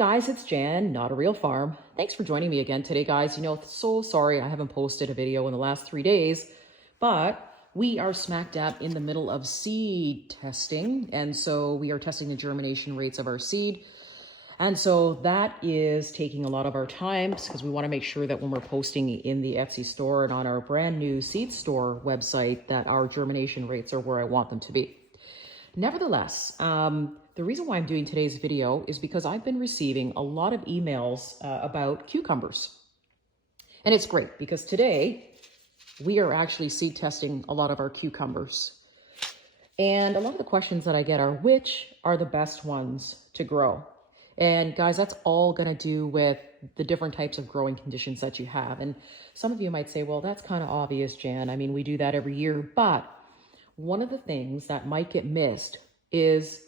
guys, it's Jan, Not a Real Farm. Thanks for joining me again today, guys. So sorry I haven't posted a video in the last 3 days, but we are smack dab in the middle of seed testing. And so we are testing the germination rates of our seed. And so that is taking a lot of our time because we want to make sure that when we're posting in the Etsy store and on our brand new seed store website, that our germination rates are where I want them to be. Nevertheless, the reason why I'm doing today's video is because I've been receiving a lot of emails about cucumbers. And it's great because today we are actually seed testing a lot of our cucumbers. And a lot of the questions that I get are, which are the best ones to grow? And guys, that's all going to do with the different types of growing conditions that you have. And some of you might say, well, that's kind of obvious, Jan. I mean, we do that every year. But one of the things that might get missed is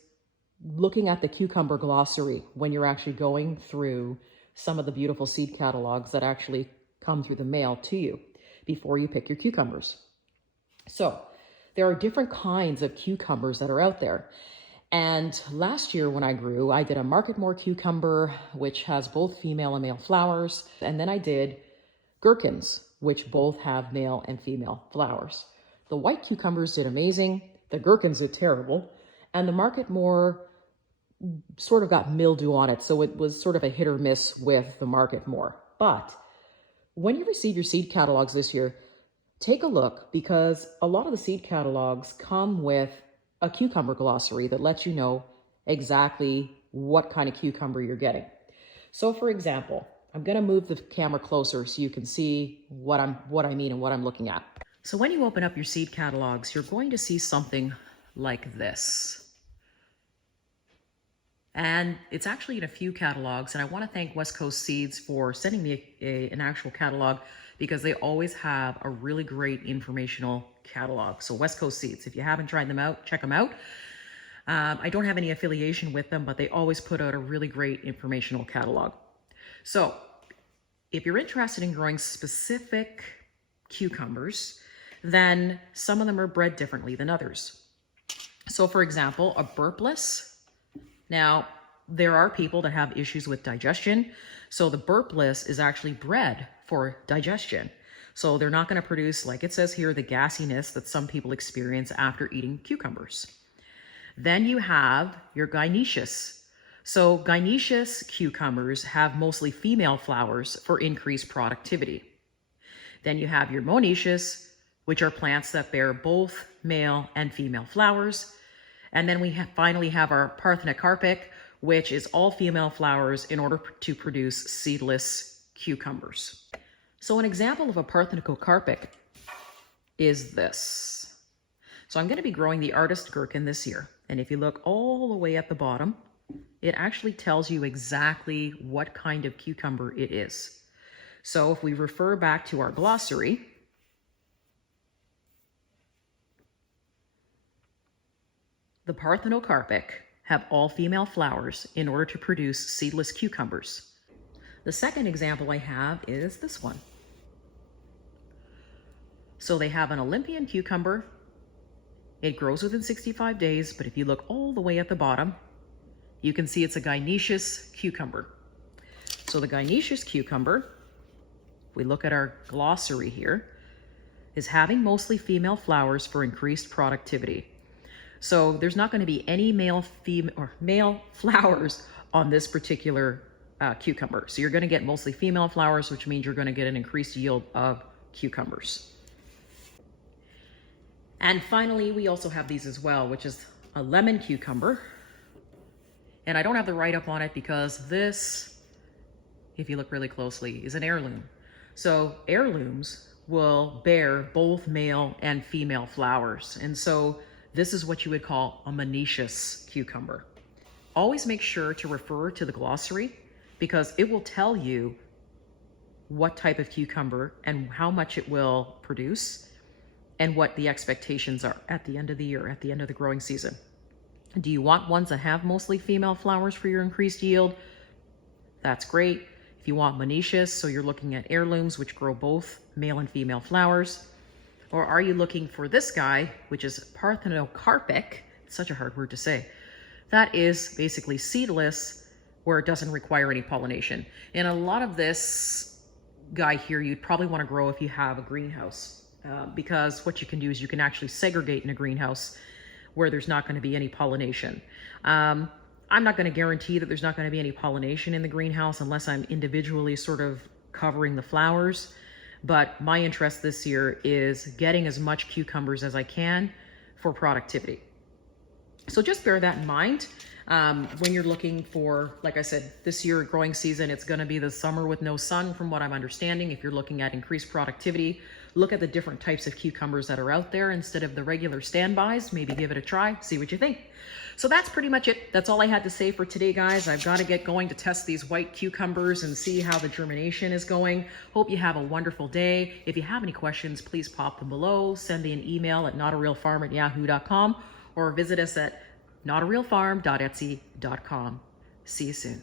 looking at the cucumber glossary when you're actually going through some of the beautiful seed catalogs that actually come through the mail to you before you pick your cucumbers. So there are different kinds of cucumbers that are out there. And last year when I grew, I did a Marketmore cucumber, which has both female and male flowers. And then I did gherkins, which both have male and female flowers. The white cucumbers did amazing. The gherkins did terrible. And the Marketmore sort of got mildew on it. So it was sort of a hit or miss with the Marketmore. But when you receive your seed catalogs this year, take a look because a lot of the seed catalogs come with a cucumber glossary that lets you know exactly what kind of cucumber you're getting. So for example, I'm going to move the camera closer so you can see what I mean and what I'm looking at. So when you open up your seed catalogs, you're going to see something like this. And it's actually in a few catalogs. And I want to thank West Coast Seeds for sending me an actual catalog because they always have a really great informational catalog. So West Coast Seeds, if you haven't tried them out, check them out. I don't have any affiliation with them, but they always put out a really great informational catalog. So if you're interested in growing specific cucumbers, then some of them are bred differently than others. So for example, a burpless. Now, there are people that have issues with digestion. So the burpless is actually bred for digestion. So they're not going to produce, like it says here, the gassiness that some people experience after eating cucumbers. Then you have your gynoecious. So gynoecious cucumbers have mostly female flowers for increased productivity. Then you have your monoecious, which are plants that bear both male and female flowers. And then we finally have our PARTHENOCARPIC, which is all female flowers in order to produce seedless cucumbers. So an example of a PARTHENOCARPIC is this. So I'm going to be growing the artist gherkin this year. And if you look all the way at the bottom, it actually tells you exactly what kind of cucumber it is. So if we refer back to our glossary, the PARTHENOCARPIC have all female flowers in order to produce seedless cucumbers. The second example I have is this one. So they have an Olympian cucumber. It grows within 65 days, but if you look all the way at the bottom, you can see it's a gynoecious cucumber. So the gynoecious cucumber, if we look at our glossary here, is having mostly female flowers for increased productivity. So there's not going to be any male flowers on this particular cucumber. So you're going to get mostly female flowers, which means you're going to get an increased yield of cucumbers. And finally, we also have these as well, which is a lemon cucumber. And I don't have the write-up on it because this, if you look really closely, is an heirloom. So heirlooms will bear both male and female flowers. And so this is what you would call a monoecious cucumber. Always make sure to refer to the glossary because it will tell you what type of cucumber and how much it will produce and what the expectations are at the end of the year, at the end of the growing season. Do you want ones that have mostly female flowers for your increased yield? That's great. If you want monoecious, so you're looking at heirlooms, which grow both male and female flowers. Or are you looking for this guy, which is PARTHENOCARPIC? It's such a hard word to say. That is basically seedless where it doesn't require any pollination. And a lot of this guy here, you'd probably want to grow if you have a greenhouse, because what you can do is you can actually segregate in a greenhouse where there's not going to be any pollination. I'm not going to guarantee that there's not going to be any pollination in the greenhouse unless I'm individually sort of covering the flowers. But my interest this year is getting as much cucumbers as I can for productivity. So just bear that in mind when you're looking for, like I said, this year growing season, it's going to be the summer with no sun from what I'm understanding. If you're looking at increased productivity, look at the different types of cucumbers that are out there instead of the regular standbys. Maybe give it a try, see what you think. So that's pretty much it. That's all I had to say for today, guys. I've got to get going to test these white cucumbers and see how the germination is going. Hope you have a wonderful day. If you have any questions, please pop them below. Send me an email at notarealfarm@yahoo.com or visit us at notarealfarm.etsy.com. See you soon.